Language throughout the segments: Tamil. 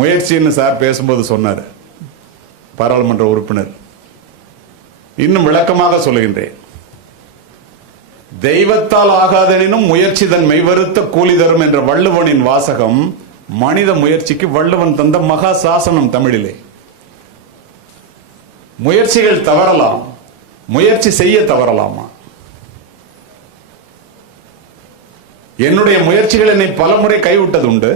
முயற்சின்னு சார் பேசும்போது சொன்னார் பாராளுமன்ற உறுப்பினர். இன்னும் விளக்கமாக சொல்லுகின்றேன். தெய்வத்தால் ஆகாதெனினும் முயற்சி தன் மெய்வருத்த கூலி தரும் என்ற வள்ளுவனின் வாசகம் மனித முயற்சிக்கு வள்ளுவன் தந்த மகா சாசனம். தமிழிலே முயற்சிகள் தவறலாம், முயற்சி செய்ய தவறலாமா? என்னுடைய முயற்சிகள் என்னை பல முறை கைவிட்டது உண்டு.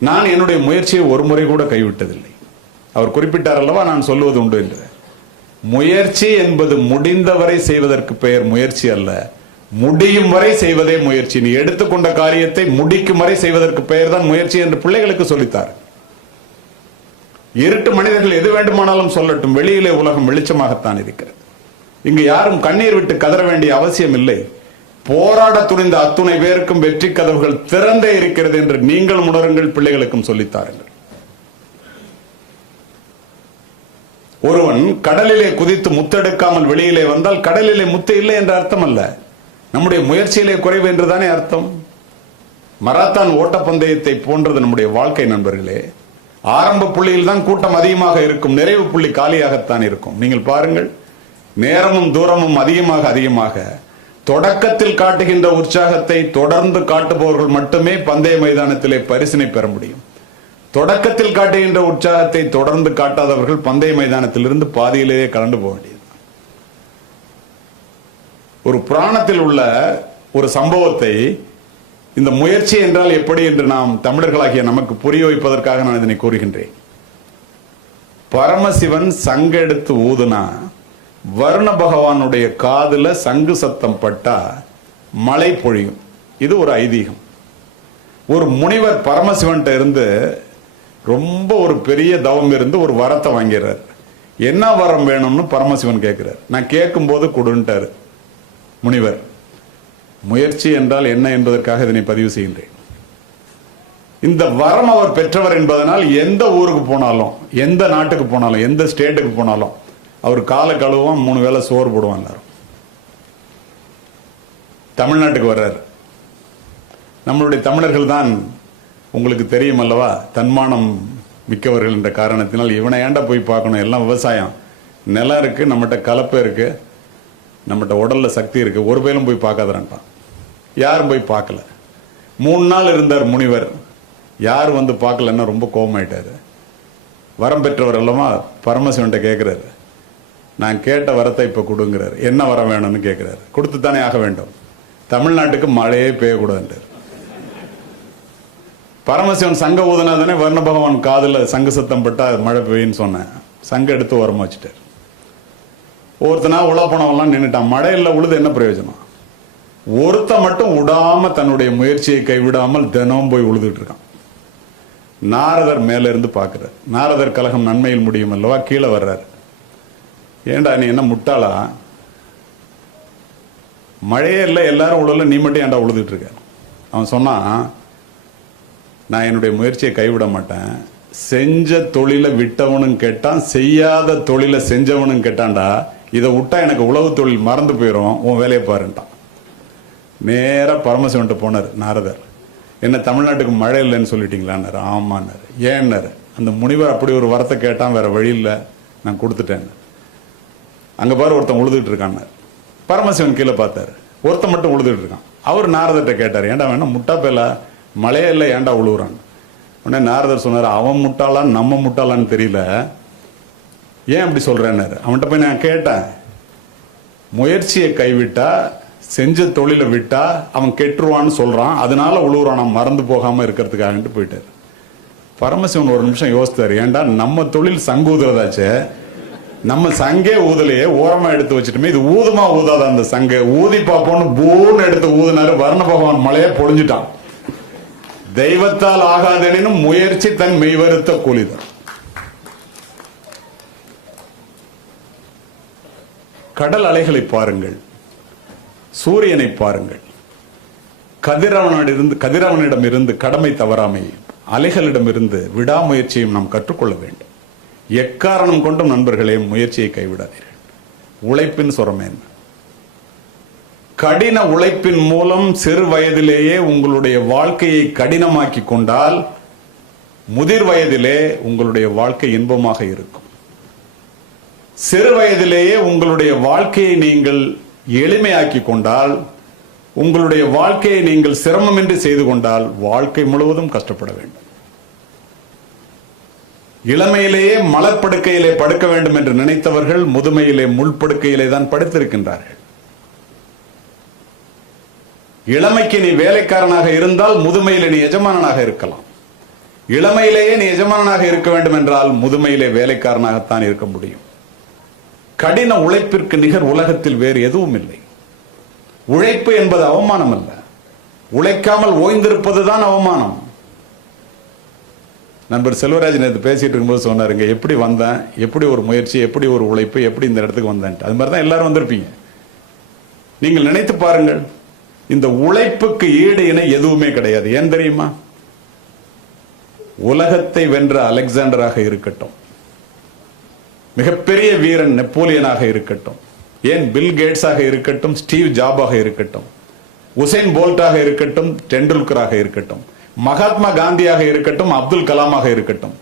நான் என்னுடைய முயற்சியை ஒரு முறை கூட கைவிட்டதில்லை. அவர் குறிப்பிட்டார் அல்லவா, நான் சொல்லுவது உண்டு என்று. முயற்சி என்பது முடிந்தவரை செய்வதற்கு பெயர் முயற்சி அல்ல, முடியும் வரை செய்வதே முயற்சி. நீ எடுத்துக்கொண்ட காரியத்தை முடிக்கும் வரை செய்வதற்கு பெயர் தான் முயற்சி என்று பிள்ளைகளுக்கு சொல்லித்தார். இருட்டு மனிதர்கள் எது வேண்டுமானாலும் சொல்லட்டும், வெளியிலே உலகம் வெளிச்சமாகத்தான் இருக்கிறது. இங்கு யாரும் கண்ணீர் விட்டு கதற வேண்டிய அவசியம் இல்லை. போராட துணிந்த அத்துணை பேருக்கும் வெற்றி கதவுகள் திறந்தே இருக்கிறது என்று நீங்கள் உணருங்கள், பிள்ளைகளுக்கும் சொல்லித்தாருங்கள். ஒருவன் கடலிலே குதித்து முத்தெடுக்காமல் வெளியிலே வந்தால் கடலிலே முத்து இல்லை என்ற அர்த்தம் அல்ல, நம்முடைய முயற்சியிலே குறைவு என்றுதானே அர்த்தம். மராத்தான் ஓட்டப்பந்தயத்தை போன்றது நம்முடைய வாழ்க்கை நண்பர்களே. ஆரம்ப புள்ளியில் தான் கூட்டம் அதிகமாக இருக்கும், நிறைவு புள்ளி காலியாகத்தான் இருக்கும். நீங்கள் பாருங்கள், நேரமும் தூரமும் அதிகமாக தொடக்கத்தில் காட்டுகின்ற உற்சாகத்தை தொடர்ந்து காட்டுபவர்கள் மட்டுமே பந்தய மைதானத்திலே பரிசினை பெற முடியும். தொடக்கத்தில் காட்டுகின்ற உற்சாகத்தை தொடர்ந்து காட்டாதவர்கள் பந்தய மைதானத்திலிருந்து பாதியிலேயே கலந்து போக வேண்டியது. ஒரு புராணத்தில் உள்ள ஒரு சம்பவத்தை இந்த முயற்சி என்றால் எப்படி என்று நாம் தமிழர்களாகிய நமக்கு புரிய வைப்பதற்காக நான் இதனை கூறுகின்றேன். பரமசிவன் சங்கெடுத்து ஊதுனா வருண பகவானுடைய காதுல சங்கு சத்தம் பட்டா மழை பொழியும். இது ஒரு ஐதீகம். ஒரு முனிவர் பரமசிவன்ட்ட இருந்து ரொம்ப ஒரு பெரிய தவம் இருந்து ஒரு வரத்தை வாங்கிறார். என்ன வரம் வேணும்னு பரமசிவன் கேட்கிறார். நான் கேட்கும் போது கொடுன்ட்டாரு முனிவர். முயற்சி என்றால் என்ன என்பதற்காக இதனை பதிவு செய்கின்றேன். இந்த வரம் அவர் பெற்றவர் என்பதனால் எந்த ஊருக்கு போனாலும், எந்த நாட்டுக்கு போனாலும், எந்த ஸ்டேட்டுக்கு போனாலும் அவர் காலை கழுவுவான், 3 வேளை சோறு போடுவான். தமிழ்நாட்டுக்கு வர்றார். நம்மளுடைய தமிழர்கள் தான் உங்களுக்கு தெரியும் அல்லவா, தன்மானம் மிக்கவர்கள் என்ற காரணத்தினால் இவனை ஏண்டா போய் பார்க்கணும், எல்லாம் விவசாயம், நிலம் இருக்கு, நம்மகிட்ட கலப்பை இருக்கு, நம்மகிட்ட உடல்ல சக்தி இருக்கு, ஒரு பேரும் போய் பார்க்காதறான்ட்டான். யாரும் போய் பார்க்கல. 3 நாள் இருந்தார் முனிவர். யார் வந்து பார்க்கலன்னா ரொம்ப கோபமாயிட்டாரு. வரம் பெற்றவர் அல்லவா, பரமசிவன்ட்ட கேட்கிறாரு, நான் கேட்ட வரத்தை இப்ப கொடுங்கிறார். என்ன வரம் வேணும்னு கேட்கிறாரு. கொடுத்துத்தானே ஆக வேண்டும். தமிழ்நாட்டுக்கு மழையே பெய்யக்கூடாது. பரமசிவன் சங்க ஊதனாதானே வர்ண பகவான் காதுல சங்கு சத்தம் பட்டா மழை பெய்யுன்னு சொன்னேன். சங்க எடுத்து உரமா வச்சுட்டார். ஒருத்தனா உள்ள போனவெல்லாம் நின்றுட்டான். மழையில் உழுது என்ன பிரயோஜனம்? ஒருத்த மட்டும் விடாம தன்னுடைய முயற்சியை கைவிடாமல் தினம் போய் உழுதுட்டு இருக்கான். நாரதர் மேல இருந்து பாக்குறார். நாரதர் கலகம் நன்மையில் முடியும் அல்லவா, கீழே வர்றாரு. ஏண்டா நீ என்ன முட்டாளா, மழையே இல்லை, எல்லாரும் உழல, நீ மட்டும் ஏண்டா உழுதுட்டு இருக்க? அவன் சொன்னான், நான் என்னுடைய முயற்சியை கைவிட மாட்டேன். செஞ்ச தொழிலை விட்டவனும் கேட்டான், செய்யாத தொழிலை செஞ்சவனும் கேட்டான்டா. இதை விட்டா எனக்கு உழவு தொழில் மறந்து போயிடும், உன் வேலையை பாருன்ட்டான். நேரா பரமசிவன்ட்ட போனார் நாரதர். என்ன தமிழ்நாட்டுக்கு மழை இல்லைன்னு சொல்லிட்டீங்களான்னாரு. ஆமான்னாரு. ஏன்னாரு. அந்த முனிவர் அப்படி ஒரு வரத்தை கேட்டான், வேற வழி இல்லை, நான் கொடுத்துட்டேன். அங்க பாரு ஒருத்தன் உழுதுட்டு இருக்கான். பரமசிவன் கீழே பார்த்தாரு. ஒருத்தன் மட்டும் உழுதுட்டு இருக்கான். அவர் நாரதர்கிட்ட கேட்டார், ஏண்டா வேணா முட்டா பேல மழையே இல்லை, ஏண்டா உழுவுறான்? உடனே நாரதர் சொன்னார், அவன் முட்டாளான்னு நம்ம முட்டாளான்னு தெரியல, ஏன் அப்படி சொல்றேன்னாரு. அவன்கிட்ட போய் நான் கேட்டேன், முயற்சியை கைவிட்டா, செஞ்ச தொழிலை விட்டா அவன் கெட்டுருவான்னு சொல்றான், அதனால உழுவுறான், நான் மறந்து போகாம இருக்கிறதுக்காக போயிட்டாரு. பரமசிவன் ஒரு நிமிஷம் யோசித்தாரு, ஏண்டா நம்ம தொழில் சங்கு ஊதுறதாச்சே, நம்ம சங்கே ஊதலையே, ஓரமா எடுத்து வச்சுட்டுமே, இது ஊதுமா ஊதாத அந்த சங்க, ஊதி பார்ப்போம்னு பூன்னு எடுத்து ஊதினாரு. வர்ண பகவான் மலையை பொழிஞ்சிட்டான். தெய்வத்தால் ஆகாதெனினும் முயற்சி தன் மெய்வருத்த கூலிதான். கடல் அலைகளை பாருங்கள், சூரியனை பாருங்கள். கதிரவனிடம் இருந்து கடமை தவறாமை, அலைகளிடமிருந்து விடாமுயற்சியும் நாம் கற்றுக்கொள்ள வேண்டும். எக்காரணம் கொண்டும் நண்பர்களே முயற்சியை கைவிடாதீர்கள். உழைப்பின் சுரமே. கடின உழைப்பின் மூலம் சிறு வயதிலேயே உங்களுடைய வாழ்க்கையை கடினமாக்கி கொண்டால் முதிர் வயதிலே உங்களுடைய வாழ்க்கை இன்பமாக இருக்கும். சிறு வயதிலேயே உங்களுடைய வாழ்க்கையை நீங்கள் எளிமையாக்கி கொண்டால், உங்களுடைய வாழ்க்கையை நீங்கள் சிரமமின்றி செய்து கொண்டால், வாழ்க்கை முழுவதும் கஷ்டப்பட வேண்டும். இளமையிலேயே மலர்படுக்கையிலே படுக்க வேண்டும் என்று நினைத்தவர்கள் முதுமையிலே முள்படுக்கையிலே தான் படுத்திருக்கின்றார்கள். இளமைக்கு நீ வேலைக்காரனாக இருந்தால் முதுமையிலே நீ எஜமானனாக இருக்கலாம். இளமையிலேயே நீ எஜமானனாக இருக்க வேண்டும் என்றால் முதுமையிலே வேலைக்காரனாகத்தான் இருக்க முடியும். கடின உழைப்பிற்கு நிகர் உலகத்தில் வேறு எதுவும் இல்லை. உழைப்பு என்பது அவமானம் அல்ல, உழைக்காமல் ஓய்ந்திருப்பதுதான் அவமானம். நண்பர் செல்வராஜ் நேற்று பேசிட்டு இருக்கும்போது சொன்னாருங்க, எப்படி வந்தேன், எப்படி ஒரு முயற்சி, எப்படி ஒரு உழைப்பு, எப்படி இந்த இடத்துக்கு வந்தேன். அது மாதிரி தான் எல்லாரும் வந்திருப்பீங்க. நீங்கள் நினைத்து பாருங்கள், இந்த உழைப்புக்கு ஈடு இணை எதுவுமே கிடையாது. ஏன் தெரியுமா? உலகத்தை வென்ற அலெக்சாண்டராக இருக்கட்டும், மிகப்பெரிய வீரன் நெப்போலியனாக இருக்கட்டும், ஏன் பில் கேட்ஸாக இருக்கட்டும், ஸ்டீவ் ஜாபாக இருக்கட்டும், உசைன் போல்ட்டாக இருக்கட்டும், டெண்டுல்கராக இருக்கட்டும், மகாத்மா காந்தியாக இருக்கட்டும், அப்துல் கலாமாக இருக்கட்டும்,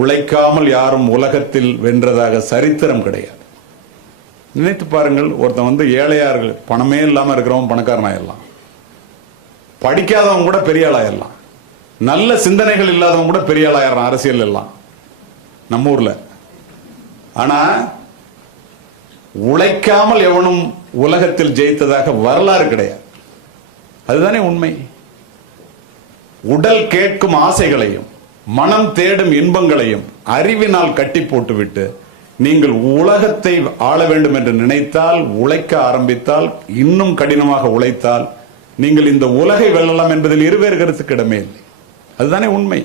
உழைக்காமல் யாரும் உலகத்தில் வென்றதாக சரித்திரம் கிடையாது. நினைத்து பாருங்கள், ஒருத்தன் ஏழையார்கள், பணமே இல்லாம இருக்கிறவன் பணக்காரனாயிடலாம், படிக்காதவன் கூட பெரிய ஆளாயிடலாம், நல்ல சிந்தனைகள் இல்லாதவன் கூட பெரிய ஆளாயிடலாம் அரசியல் எல்லாம் நம்ம ஊர்ல. ஆனா உழைக்காமல் எவனும் உலகத்தில் ஜெயித்ததாக வரலாறு கிடையாது. அதுதானே உண்மை. உடல் கேட்கும் ஆசைகளையும் மனம் தேடும் இன்பங்களையும் அறிவினால் கட்டி போட்டுவிட்டு நீங்கள் உலகத்தை ஆள வேண்டும் என்று நினைத்தால், உழைக்க ஆரம்பித்தால், இன்னும் கடினமாக உழைத்தால் நீங்கள் இந்த உலகை வெல்லலாம் என்பதில் இருவேறு கருத்துக்கு இடமே இல்லை. அதுதானே உண்மை.